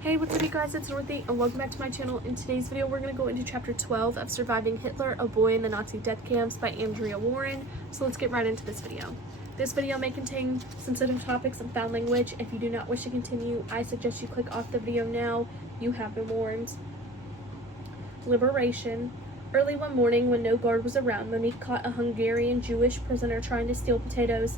Hey, what's up you guys, it's Dorothy and welcome back to my channel. In today's video we're going to go into chapter 12 of Surviving Hitler, A Boy in the Nazi Death Camps by Andrea Warren. So let's get right into this video. This video may contain sensitive topics and foul language. If you do not wish to continue, I suggest you click off the video now. You have been warned. Liberation. Early one morning when no guard was around, Monique caught a Hungarian Jewish prisoner trying to steal potatoes.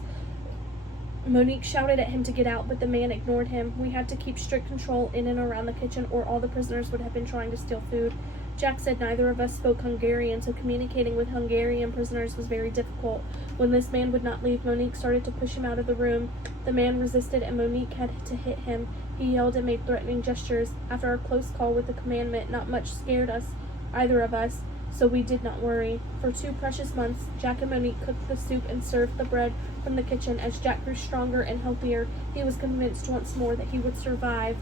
Monique shouted at him to get out, but the man ignored him. We had to keep strict control in and around the kitchen, or all the prisoners would have been trying to steal food. Jack said neither of us spoke Hungarian, so communicating with Hungarian prisoners was very difficult. When this man would not leave, Monique started to push him out of the room. The man resisted, and Monique had to hit him. He yelled and made threatening gestures. After our close call with the commandant, not much scared us, either of us, so we did not worry. For 2 precious months, Jack and Monique cooked the soup and served the bread from the kitchen. As Jack grew stronger and healthier, he was convinced once more that he would survive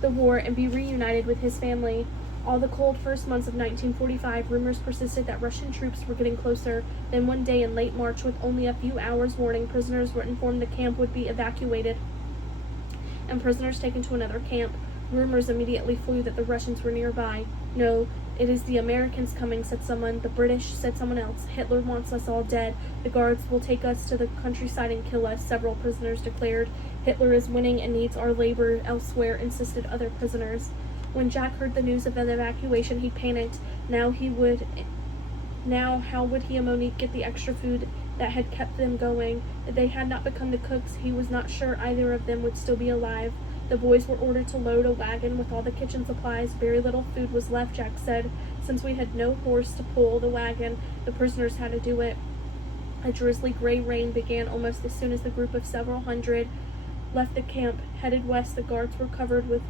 the war and be reunited with his family. All the cold first months of 1945, rumors persisted that Russian troops were getting closer. Then one day in late March, with only a few hours' warning, prisoners were informed the camp would be evacuated and prisoners taken to another camp. Rumors immediately flew that the Russians were nearby. No, it is the Americans coming, said someone. The British, said someone else. Hitler wants us all dead. The guards will take us to the countryside and kill us, several prisoners declared. Hitler is winning and needs our labor elsewhere, insisted other prisoners. When Jack heard the news of the evacuation, he panicked. Now how would he and Monique get the extra food that had kept them going? If they had not become the cooks, he was not sure either of them would still be alive. The boys were ordered to load a wagon with all the kitchen supplies. Very little food was left, Jack said. Since we had no horse to pull the wagon, the prisoners had to do it. A drizzly gray rain began almost as soon as the group of several hundred left the camp. Headed west, the guards were covered with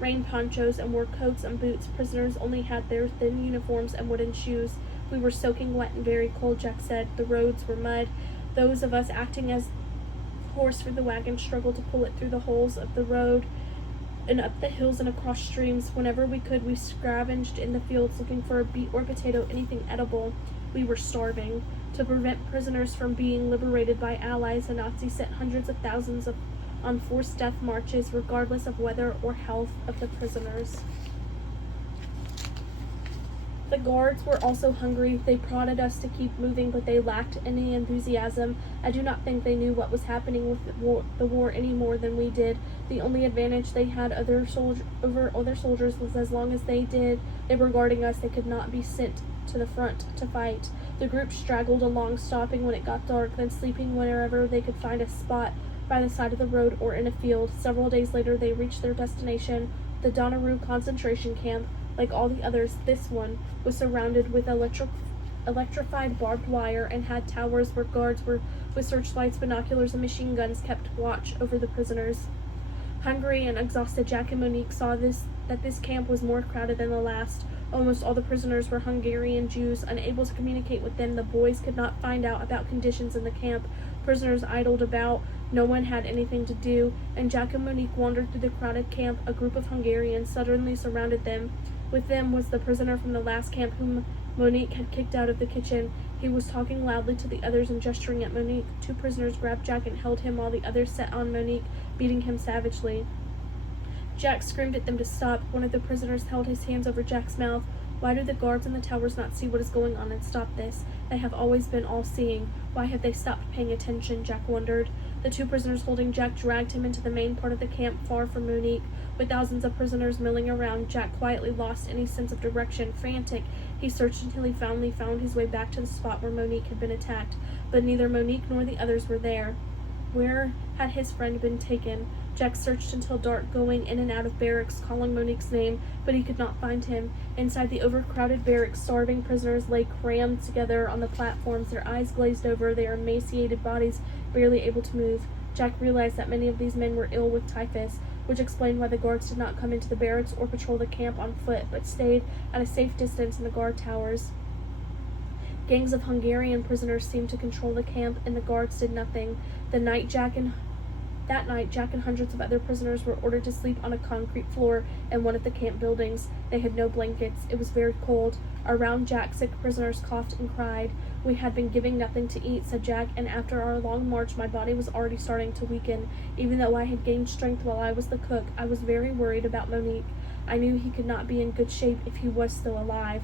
rain ponchos and wore coats and boots. Prisoners only had their thin uniforms and wooden shoes. We were soaking wet and very cold, Jack said. The roads were mud. Those of us acting as horse for the wagon struggled to pull it through the holes of the road and up the hills and across streams. Whenever we could, we scavenged in the fields looking for a beet or potato, anything edible. We were starving. To prevent prisoners from being liberated by allies, the Nazis sent hundreds of thousands on forced death marches, regardless of weather or health of the prisoners. The guards were also hungry. They prodded us to keep moving, but they lacked any enthusiasm. I do not think they knew what was happening with the war any more than we did. The only advantage they had over other soldiers was as long as they were guarding us, they could not be sent to the front to fight. The group straggled along, stopping when it got dark, then sleeping wherever they could find a spot by the side of the road or in a field. Several days later, they reached their destination, the Donneru concentration camp. Like all the others, this one was surrounded with electrified barbed wire and had towers where guards with searchlights, binoculars, and machine guns kept watch over the prisoners. Hungry and exhausted, Jack and Monique saw that this camp was more crowded than the last. Almost all the prisoners were Hungarian Jews. Unable to communicate with them, the boys could not find out about conditions in the camp. Prisoners idled about. No one had anything to do, and Jack and Monique wandered through the crowded camp. A group of Hungarians suddenly surrounded them. With them was the prisoner from the last camp whom Monique had kicked out of the kitchen. He was talking loudly to the others and gesturing at Monique. 2 prisoners grabbed Jack and held him while the others set on Monique, beating him savagely. Jack screamed at them to stop. One of the prisoners held his hands over Jack's mouth. Why do the guards in the towers not see what is going on and stop this? They have always been all-seeing. Why have they stopped paying attention? Jack wondered. The 2 prisoners holding Jack dragged him into the main part of the camp, far from Monique. With thousands of prisoners milling around, Jack quietly lost any sense of direction. Frantic, he searched until he finally found his way back to the spot where Monique had been attacked. But neither Monique nor the others were there. Where had his friend been taken? Jack searched until dark, going in and out of barracks, calling Monique's name, but he could not find him. Inside the overcrowded barracks, starving prisoners lay crammed together on the platforms, their eyes glazed over, their emaciated bodies barely able to move. Jack realized that many of these men were ill with typhus, which explained why the guards did not come into the barracks or patrol the camp on foot, but stayed at a safe distance in the guard towers. Gangs of Hungarian prisoners seemed to control the camp, and the guards did nothing. The night Jack and That night, Jack and hundreds of other prisoners were ordered to sleep on a concrete floor in one of the camp buildings. They had no blankets. It was very cold. Around Jack, sick prisoners coughed and cried. We had been given nothing to eat, said Jack, and after our long march, my body was already starting to weaken. Even though I had gained strength while I was the cook, I was very worried about Monique. I knew he could not be in good shape if he was still alive.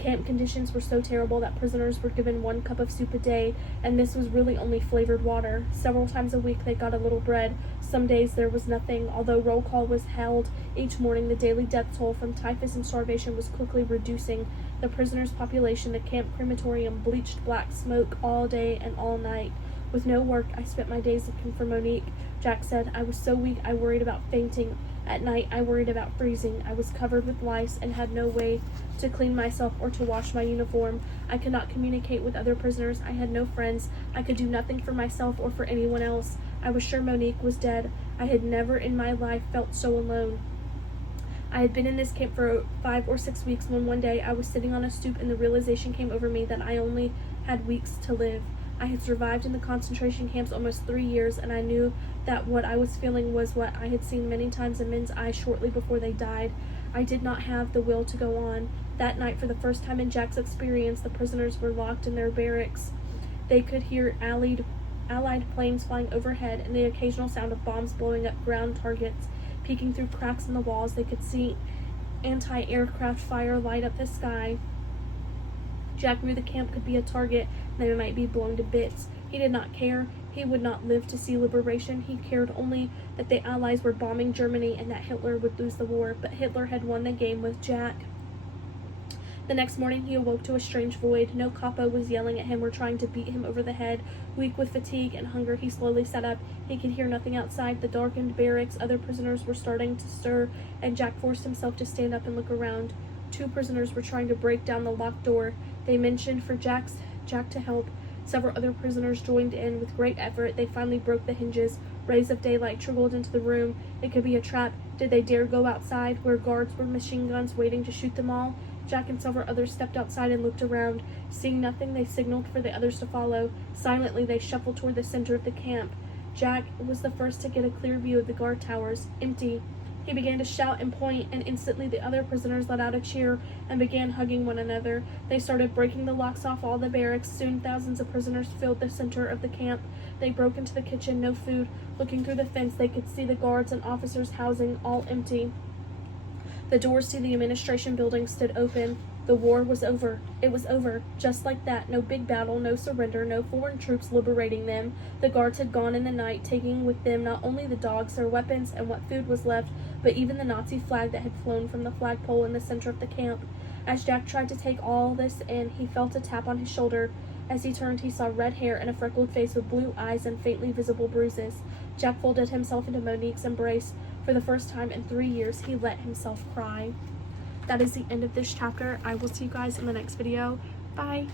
Camp conditions were so terrible that prisoners were given 1 cup of soup a day, and this was really only flavored water. Several times a week they got a little bread. Some days there was nothing. Although roll call was held each morning, the daily death toll from typhus and starvation was quickly reducing. The prisoners' population, the camp crematorium, bleached black smoke all day and all night. With no work, I spent my days looking for Monique. Jack said, I was so weak I worried about fainting. At night, I worried about freezing. I was covered with lice and had no way to clean myself or to wash my uniform. I could not communicate with other prisoners. I had no friends. I could do nothing for myself or for anyone else. I was sure Monique was dead. I had never in my life felt so alone. I had been in this camp for 5 or 6 weeks when one day I was sitting on a stoop and the realization came over me that I only had weeks to live. I had survived in the concentration camps almost 3 years, and I knew that what I was feeling was what I had seen many times in men's eyes shortly before they died. I did not have the will to go on. That night, for the first time in Jack's experience, the prisoners were locked in their barracks. They could hear Allied planes flying overhead and the occasional sound of bombs blowing up ground targets. Peeking through cracks in the walls, they could see anti-aircraft fire light up the sky. Jack knew the camp could be a target, and they might be blown to bits. He did not care. He would not live to see liberation. He cared only that the Allies were bombing Germany and that Hitler would lose the war. But Hitler had won the game with Jack. The next morning he awoke to a strange void. No capo was yelling at him or trying to beat him over the head. Weak with fatigue and hunger, he slowly sat up. He could hear nothing outside the darkened barracks. Other prisoners were starting to stir, and Jack forced himself to stand up and look around. 2 prisoners were trying to break down the locked door. They motioned for Jack to help. Several other prisoners joined in. With great effort, they finally broke the hinges. Rays of daylight trickled into the room. It could be a trap. Did they dare go outside, where guards with machine guns waiting to shoot them all? Jack and several others stepped outside and looked around. Seeing nothing, they signaled for the others to follow. Silently, they shuffled toward the center of the camp. Jack was the first to get a clear view of the guard towers. Empty. He began to shout and point, and instantly the other prisoners let out a cheer and began hugging one another. They started breaking the locks off all the barracks. Soon thousands of prisoners filled the center of the camp. They broke into the kitchen, no food. Looking through the fence, they could see the guards and officers' housing all empty. The doors to the administration building stood open. The war was over. It was over. Just like that. No big battle, no surrender, no foreign troops liberating them. The guards had gone in the night, taking with them not only the dogs, their weapons, and what food was left, but even the Nazi flag that had flown from the flagpole in the center of the camp. As Jack tried to take all this in, he felt a tap on his shoulder. As he turned, he saw red hair and a freckled face with blue eyes and faintly visible bruises. Jack folded himself into Monique's embrace. For the first time in 3 years, he let himself cry. That is the end of this chapter. I will see you guys in the next video. Bye.